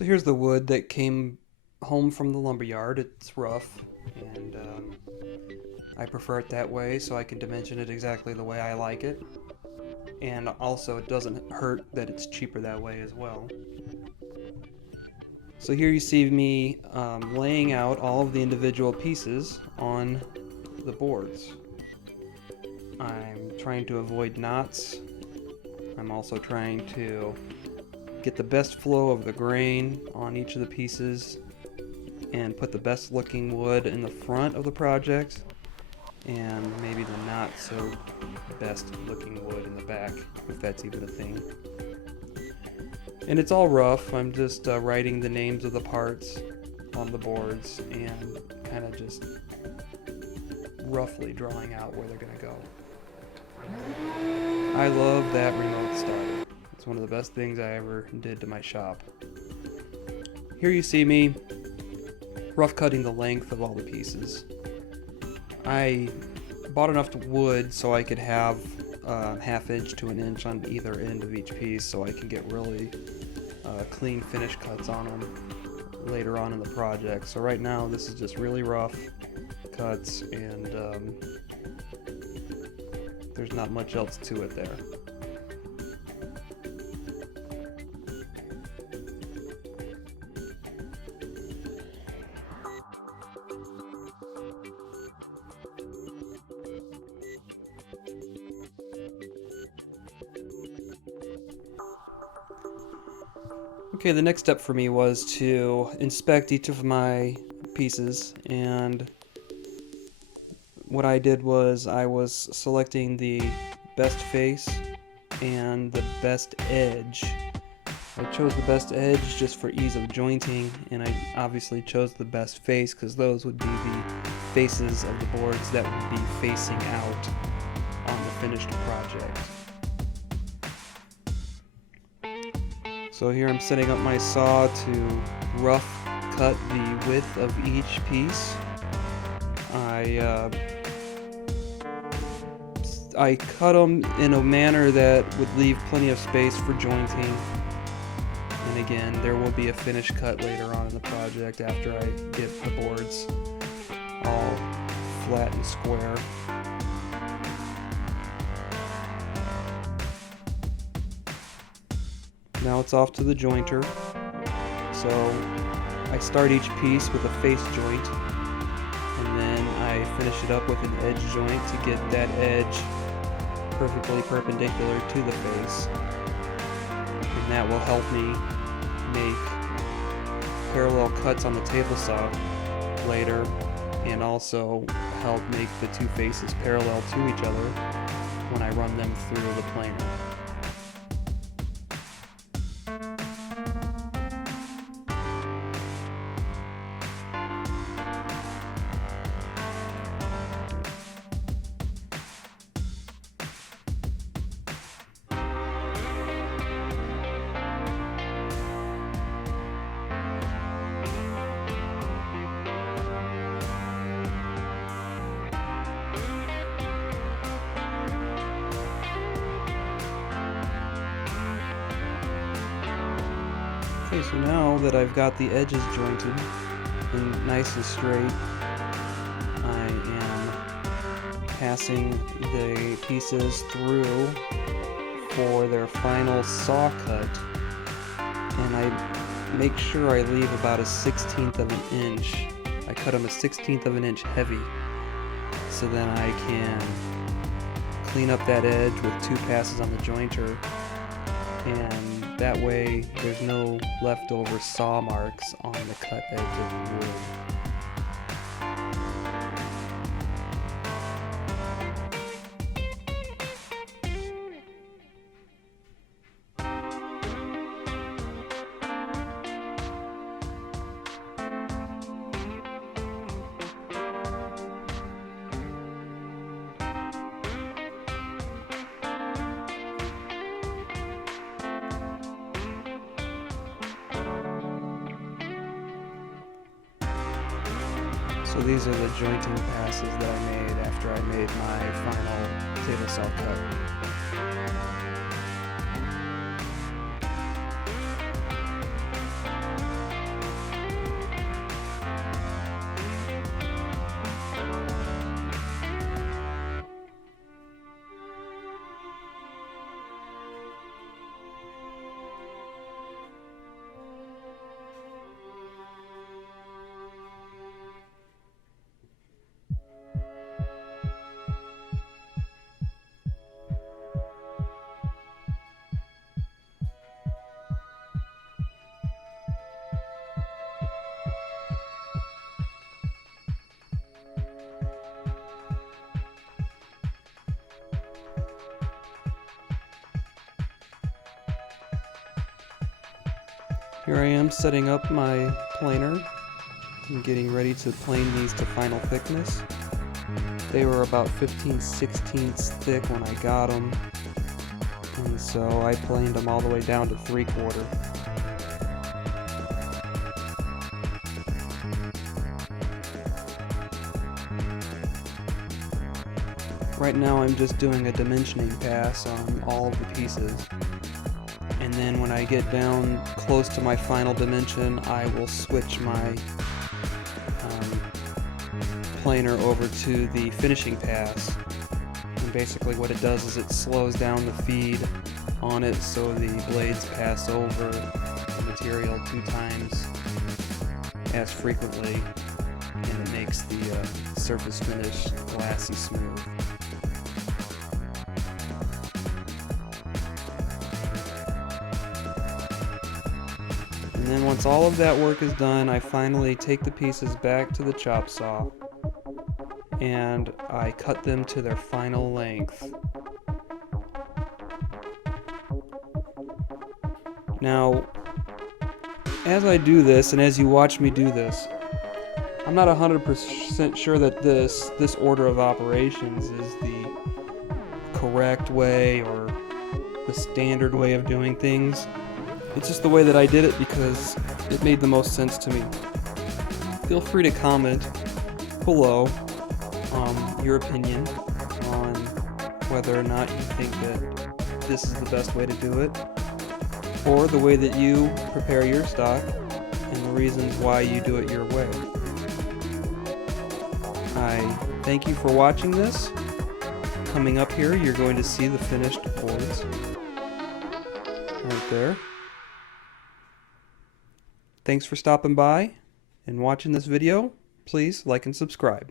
So here's the wood that came home from the lumberyard. It's rough, and I prefer it that way so I can dimension it exactly the way I like it. And also, it doesn't hurt that it's cheaper that way as well. So here you see me laying out all of the individual pieces on the boards. I'm trying to avoid knots. I'm also trying to get the best flow of the grain on each of the pieces and put the best looking wood in the front of the project and maybe the not so best looking wood in the back, if that's even a thing. And it's all rough. I'm just writing the names of the parts on the boards and kind of just roughly drawing out where they're going to go. I love that remote starter. It's one of the best things I ever did to my shop. Here you see me rough cutting the length of all the pieces. I bought enough wood so I could have ½ inch to 1 inch on either end of each piece so I can get really clean finish cuts on them later on in the project. So right now this is just really rough cuts and there's not much else to it there. Okay, the next step for me was to inspect each of my pieces, and what I did was I was selecting the best face and the best edge. I chose the best edge just for ease of jointing, and I obviously chose the best face because those would be the faces of the boards that would be facing out on the finished project. So here I'm setting up my saw to rough cut the width of each piece. I cut them in a manner that would leave plenty of space for jointing. And again, there will be a finished cut later on in the project after I get the boards all flat and square. Now it's off to the jointer. So I start each piece with a face joint, and then I finish it up with an edge joint to get that edge perfectly perpendicular to the face. And that will help me make parallel cuts on the table saw later, and also help make the two faces parallel to each other when I run them through the planer. Okay, so now that I've got the edges jointed and nice and straight, I am passing the pieces through for their final saw cut, and I make sure I leave about a 1/16 of an inch. I cut them a 1/16 of an inch heavy, so then I can clean up that edge with 2 passes on the jointer, and that way there's no leftover saw marks on the cut edge of the wood. So these are the jointing passes that I made after I made my final table saw cut. Here I am setting up my planer and getting ready to plane these to final thickness. They were about 15/16 thick when I got them, and so I planed them all the way down to 3/4. Right now I'm just doing a dimensioning pass on all of the pieces, and then when I get down close to my final dimension, I will switch my planer over to the finishing pass. And basically what it does is it slows down the feed on it so the blades pass over the material 2 times as frequently, and it makes the surface finish glassy smooth. And then once all of that work is done, I finally take the pieces back to the chop saw and I cut them to their final length. Now, as I do this, and as you watch me do this, I'm not 100% sure that this order of operations is the correct way or the standard way of doing things. It's just the way that I did it because it made the most sense to me. Feel free to comment below your opinion on whether or not you think that this is the best way to do it, or the way that you prepare your stock and the reasons why you do it your way. I thank you for watching this. Coming up here, you're going to see the finished boards right there. Thanks for stopping by and watching this video. Please like and subscribe.